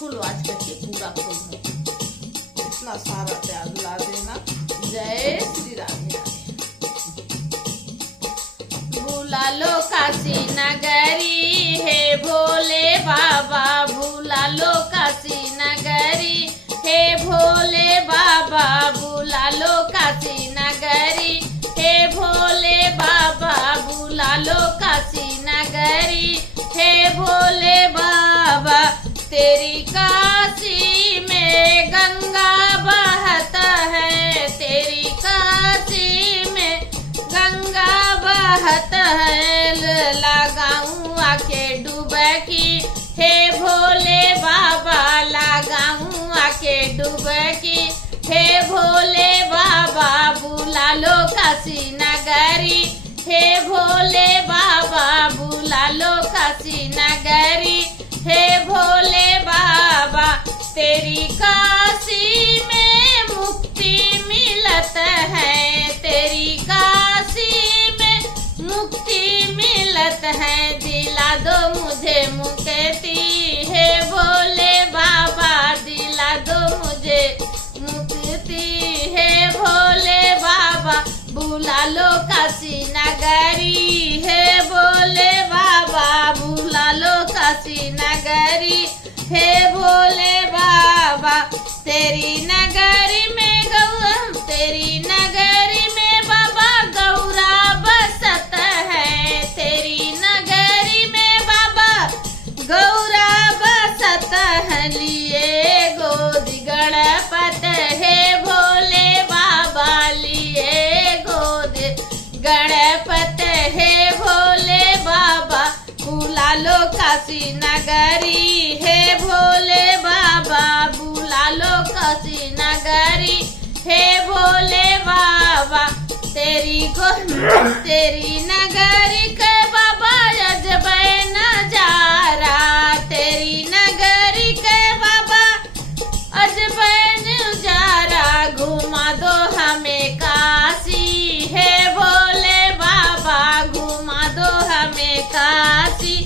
फूल आज करके पूरा फूल है, इतना सारा प्यार ला देना। जय श्री राधे राधे। भूला लो काशी नगरी हे भोले बाबा, भूला लो काशी नगरी हे भोले बाबा, भूला लो काशी नगरी हे भोले बाबा, भूला लो काशी नगरी हे भोले बाबा। तेरी काशी में गंगा बहता है, तेरी काशी में गंगा बहता है, लगाऊं आके डुबकी हे भोले बाबा, लगाऊं आके डुबकी हे भोले बाबा। बुला लो काशी नगरी हे भोले बाबा, बुला लो काशी नगरी हे भोले बाबा। तेरी काशी में मुक्ति मिलत है, तेरी काशी में मुक्ति मिलत है, दिला दो मुझे मुक्ति हे भोले बाबा, दिला दो मुझे मुक्ति हे भोले बाबा। बुला लो काशी नगरी हे भोले बाबा, बुला लो काशी नगरी हे भोले बाबा। तेरी नगरी में गौ, तेरी नगरी में बाबा गौरा बसत है, तेरी नगरी में बाबा गौरा बसत है, लिए गोद गणपत हे भोले बाबा, लिए गोद गणपत हे भोले बाबा। बुला लो काशी नगरी हे भोले बाबा, बुला लो काशी नगरी हे भोले बाबा। तेरी नगरी के बाबा अजब नजारा, तेरी नगरी के बाबा अजब नजारा, घुमा दो हमें काशी हे भोले बाबा, घुमा दो हमें काशी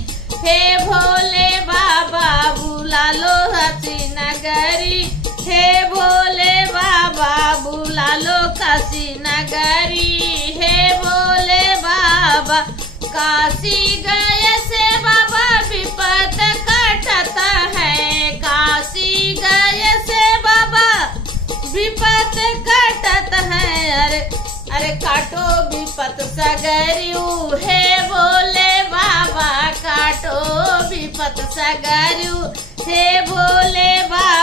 हे भोले बाबा। बुला लो काशी नगरी हे भोले बाबा, बुला लो काशी नगरी हे भोले बाबा। काशी गए से बाबा विपत कटता है, काशी गए से बाबा विपत कटत है, अरे काटो विपत सगरियू हे भोले बाबा, काटो विपत सगरियू हे भोले बाबा।